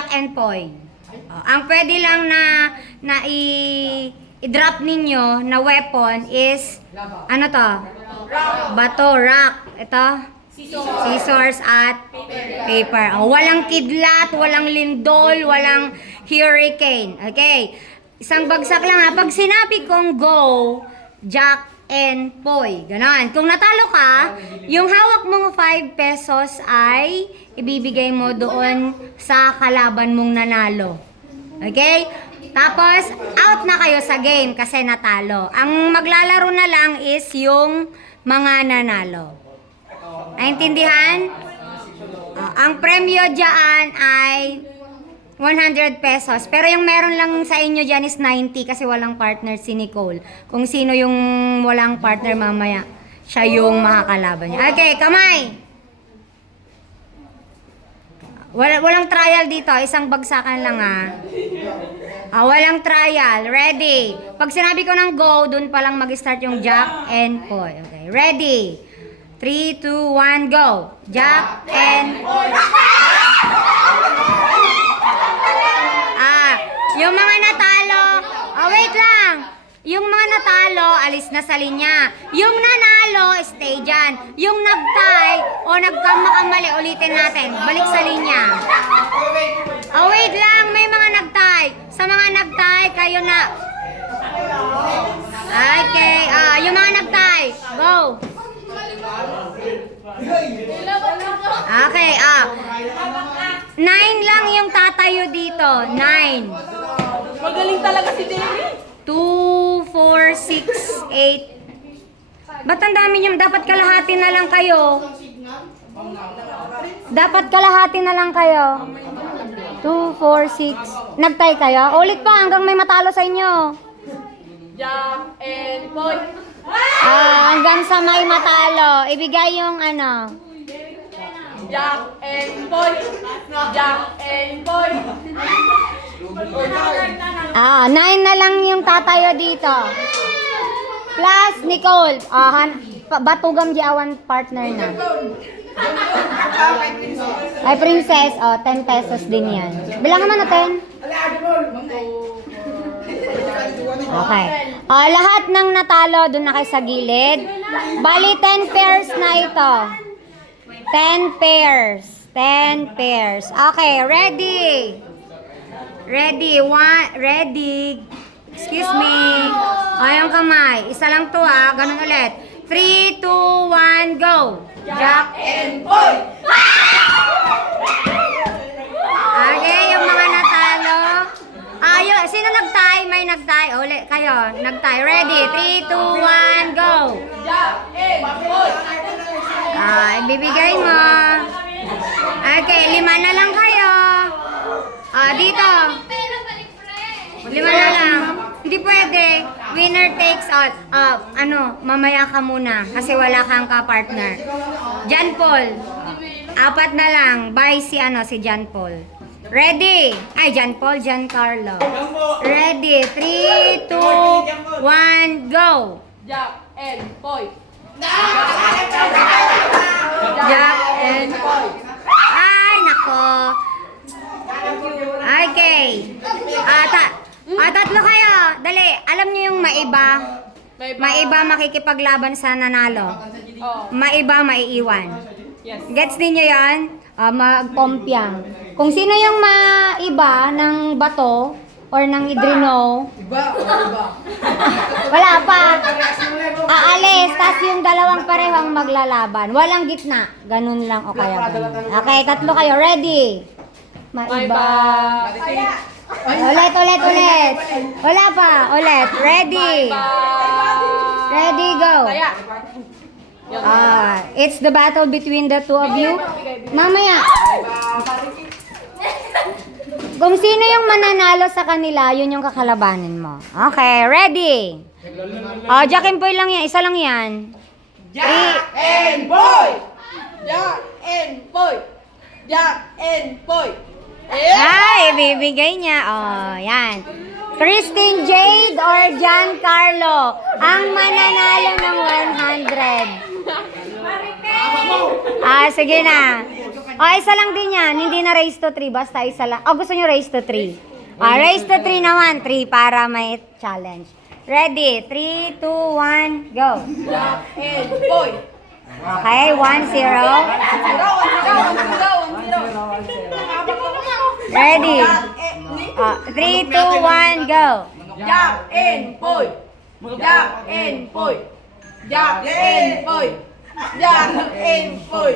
Jack and Poy. Ang pwede lang na i-drop ninyo na weapon is, ano to? Bato, rock. Ito? Scissors at paper. Walang kidlat, walang lindol, walang hurricane. Okay. Isang bagsak lang ha. Pag sinabi kong go, Jack and Poy. Ganon. Kung natalo ka, yung hawak mong 5 pesos ay ibibigay mo doon sa kalaban mong nanalo. Okay? Tapos, out na kayo sa game kasi natalo. Ang maglalaro na lang is yung mga nanalo. Naintindihan? Ang premyo dyan ay 100 pesos. Pero yung meron lang sa inyo dyan is 90 kasi walang partner si Nicole. Kung sino yung walang partner mamaya, siya yung makakalaban niya. Okay, kamay! Walang trial dito. Isang bagsakan lang walang trial. Ready? Pag sinabi ko ng go, dun pa lang mag-start yung Jack and Poy. Okay, ready? 3, 2, 1, go! Jack and Poy! Yung mga natalo, wait lang. Yung mga natalo, alis na sa linya. Yung nanalo, stay dyan. Yung nag-tie o nagkamali, ulitin natin. Balik sa linya. Wait lang, may mga nag-tie. Sa mga nag-tie, kayo na. Okay, yung mga nag-tie, go. Okay, 9 lang yung tatayo dito. 9. Magaling talaga si Derry. 2, 4, 6, 8. Ba't ang dami nyo? Dapat kalahati na lang kayo. Dapat kalahati na lang kayo. 2, 4, 6. Nagtay kayo? Ulit pa hanggang may matalo sa inyo. Jack and Poy. Hanggang sa may matalo. Ibigay yung ano. Jack and Poy. Jack and Poy. 9 na lang yung tatayo dito. Plus, Nicole. Batugam di awan partner na. Ay, princess. 10 pesos din yan. Bilang naman na 10. Okay. Lahat ng natalo, doon na kayo sa gilid. Bali, 10 pairs na ito. 10 pairs. 10 pairs. Okay, ready. Ready. Ready. Excuse me. Yung kamay. Isa lang to ganun ulit. 3, 2, 1, go. Jack and Poy. Okay, yung mga natalo. Sino nag-tie? May nag-tie. Ulit kayo. Nag-tie. Ready. 3, 2, 1, go. Jack and Poy. Ibibigay mo. Okay, 5 na lang kayo. Dito. 5 na lang. Hindi pwede. Winner takes all. Mamaya ka muna. Kasi wala kang ka-partner. John Paul. 4 na lang. Bye si John Paul. Ready? Ay, John Paul, Giancarlo. Ready? 3, 2, 1, go. Jack and Poy. Jack and Poy. Ay, nako. Okay. Tatlo kayo. Dali. Alam niyo yung maiba? Maiba makikipaglaban sa nanalo. Maiba maiiwan. Yes. Gets ninyo yan? Magpompyang. Kung sino yung maiba ng bato or ng idrino, wala pa. Aalis, tas yung dalawang parehong maglalaban. Walang gitna. Ganun lang o kaya ganun. Okay, tatlo kayo. Ready? Maiba. Ulit. Wala pa. Ulit. Ready? Ready, go. It's the battle between the two of you. Mamaya. Kung sino yung mananalo sa kanila, yun yung kakalabanin mo. Okay, ready? Jack and Poy lang yan. Isa lang yan. Jack and Poy. Jack and Poy. Jack and Poy. Ay, bibigay niya. Yan. Christine Jade or Giancarlo ang mananalo ng 100. Sige na. Isa lang din yan. Hindi na raise to 3. Basta isa lang. Gusto nyo raise to 3. Raise to 3 naman. 3 para may challenge. Ready? 3, 2, 1, go. Jack and Boy. Okay, 1-0. Ready? 3, 2, 1, go. Jack and Boy. Jack and Boy. Jack and Boy. Jack and Boy.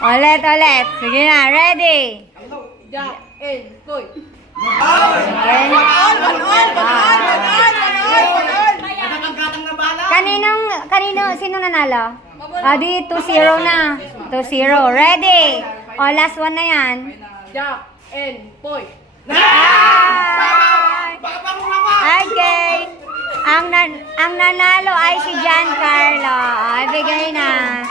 Ulit. Sige na, ready? Jack and Boy. Okay. Sino nanalo? Di 2-0 na. 2-0. Ready? Last one na yan. Jack and Boy. Okay. Ang nanalo ay si Giancarlo. Bigay na.